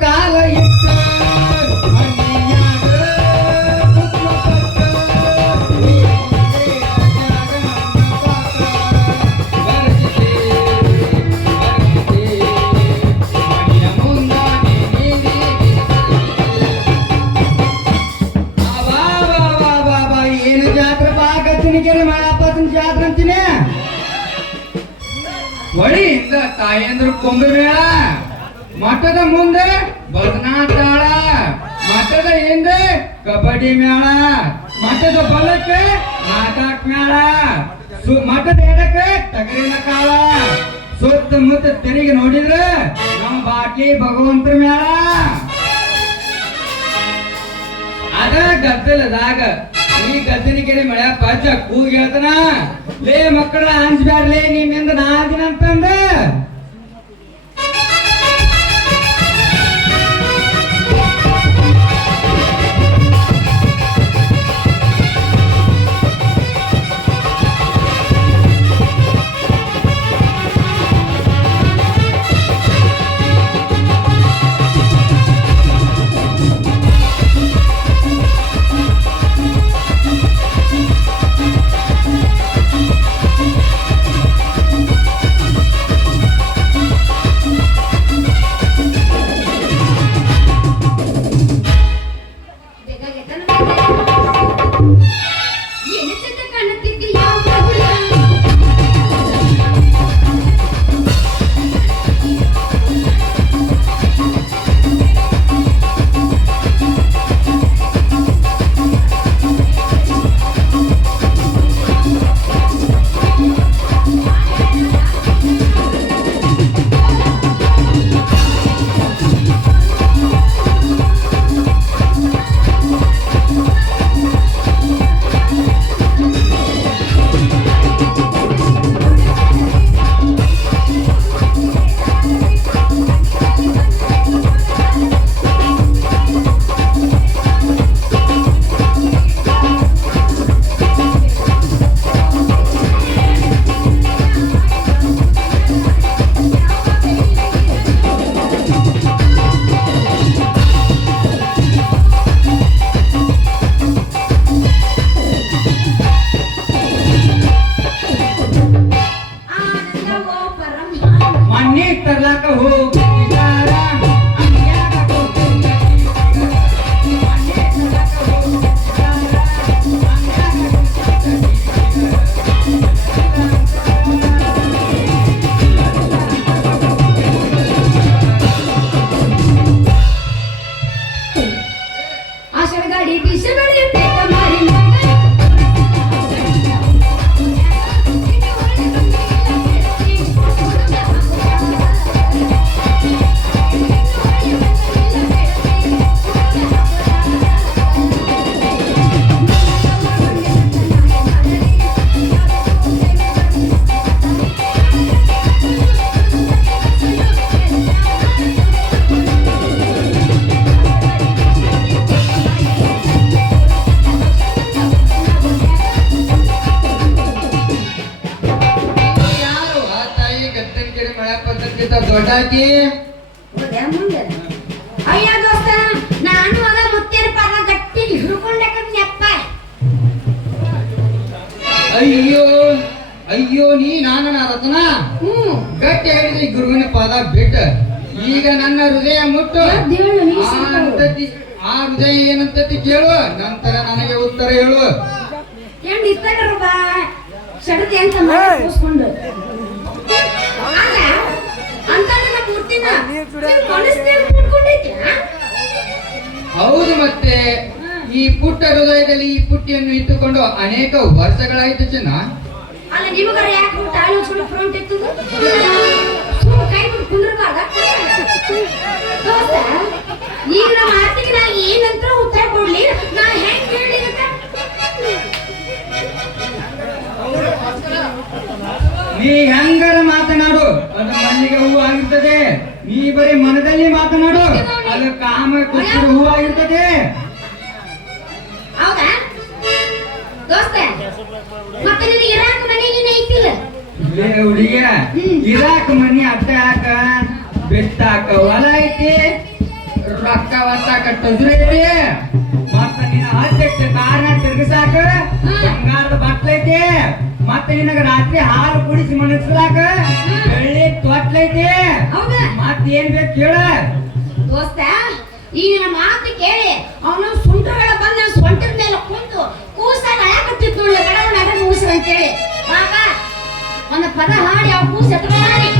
ಕಾಲ ಇಟ್ಟ ಏನು ಜಾತ್ರೆ ಬಾಕತ್ತಿನಿಕೆರೆ ಮಾಡಪ್ಪನ ಜಾತ್ರೆ ಅಂತೀನಿ ಒಳಿಯಿಂದ ತಾಯಂದ್ರ ಕೊಂಬೆ ಮೇಳ ಮಠದ ಮುಂದೆ ಭಜನಾತಾಳ ಮಠದ ಹಿಂದೆ ಕಬಡ್ಡಿ ಮೇಳ ಮಠದ ಬಲಕ್ಕೆ ನಾಟಕ ಮೇಳ ಮಠದ ಎಡಕ್ಕೆ ತಗರಿನ ಕಾಳ ಸುತ್ತಮುತ್ತ ತಿರುಗಿ ನೋಡಿದ್ರೆ ನಮ್ಮ ಬಾಟ್ಲಿ ಭಗವಂತರ ಮೇಳ ಅದ ಗದ್ದಲದಾಗ ಈ ಗದ್ದಲಿಕೆರೆ ಮಳೆ ಪಚ್ಚ ಕೂಗಿ ಹೇಳ್ತಾನ ಲೇ ಮಕ್ಕಳ ಅಂಜಬ್ಯಾಡ್ಲೇ ನಿಮ್ಮಿಂದ ನಾದಿನಂತಂದ ದೊಡ್ಡಾಕಿ ಅಯ್ಯ ದೋಸ್ತ ನಾನು ಅದ ಮುತ್ತಿನ ಪಾದ ಗಟ್ಟಿ ಹಿಡ್ಕೊಂಡಪ್ಪ ಅಯ್ಯೋ ಅಯ್ಯೋ ನೀ ನಾನ ರತ್ನ ಗಟ್ಟಿ ಹಿಡಿದ ಗುರುವಿನ ಪಾದ ಬಿಟ್ಟ ಈಗ ನನ್ನ ಹೃದಯ ಮುಟ್ಟು ಆ ಹೃದಯ ಏನಂತತಿ ಕೇಳು ನಂತರ ನನಗೆ ಉತ್ತರ ಹೇಳು ಸಡತಿ ಅಂತ ಕೂಸ್ಕೊಂಡು ಹೌದು ಮತ್ತೆ ಈ ಪುಟ್ಟ ಹೃದಯದಲ್ಲಿ ಈ ಪುಟ್ಟಿಯನ್ನು ಇಟ್ಟುಕೊಂಡು ಅನೇಕ ವರ್ಷಗಳಾಯ್ತು ಚಿನ್ನ ಅಲ್ಲ ನಿಮಗರ ಯಾಕೆ ತಾಳಿ ಉಸ್ಕೊಂಡು ಫ್ರಂಟ್ ಇತ್ತು ಕೈ ಬಿಟ್ಟು ಕುಂದ್ರಬಾರ್ದ ದೋಸ್ತ ಈಗ ನಮ್ಮ ಮಾತಿಗೆ ನಾ ಏನಂತ ಉತ್ತರ ಕೊಡ್ಲಿ ನಾ ಹೆಂಗ್ ಹೇಳಿ ನೀ ಹೆಂಗರ ಮಾತನಾಡು ಅದು ಮಲ್ಲಿಗೆ ಹೂವು ಆಗಿರ್ತದೆ ನೀ ಬರೀ ಮನದಲ್ಲಿ ಮಾತನಾಡು ಅದು ಕಾಮ ಕುಚ್ಚರ ಹೂವು ಆಗಿರ್ತದೆ ಹೌದಾ ದೋಸ್ತ ಮತ್ತೆ ನಿನಗೆ ಇರಾಕ ಮನೆಗೆ ಐತಿಲ್ಲ ಹುಡುಗಿಯ ಇರಾಕ ಮನಿ ಅಟ್ಟ ಹಾಕ ಬೆಟ್ಟಾಕ ಹೊಲ ಐತಿ ರೊಕ್ಕ ಒತ್ತಾಕ ಟಜುರೈತಿ ಮತ್ತ ನಿನ್ನ ಅಧ್ಯಕ್ಷ ಕಾರಣ ತಿರ್ಗಿಸಾಕ ಬಂಗಾರದ ಬಟ್ಲೈತಿ ಮತ್ತ ನಿನಗ ರಾತ್ರಿ ಹಾಲು ಕುಡಿಸಿ ಮನಸ್ಲಾಕ ಬೆಳ್ಳಿ ತೊಟ್ಲೈತಿ ಹೌದಾ ಮತ್ತ ಏನ್ ಬೇಕು ಕೇಳ ದೋಸ್ತ ಈ ನನ್ನ ಮಾತು ಕೇಳಿ ಅವನು ಸುಂಟಗಳ ಬಂದ ಸೊಂಟದ ಮೇಲೆ ಕುಂತು ಕೂಸಾಗ ಅಳಕತ್ತಿತ್ತು ಬಡವನ ಅದ ಮೂಸ ಅಂತೇಳಿ ಬಾಬಾ ಒಂದು ಪದ ಹಾಡಿ ಅವ್ ಕೂಸ ಎತ್ಕೊಂಡು ಮಾಡಿ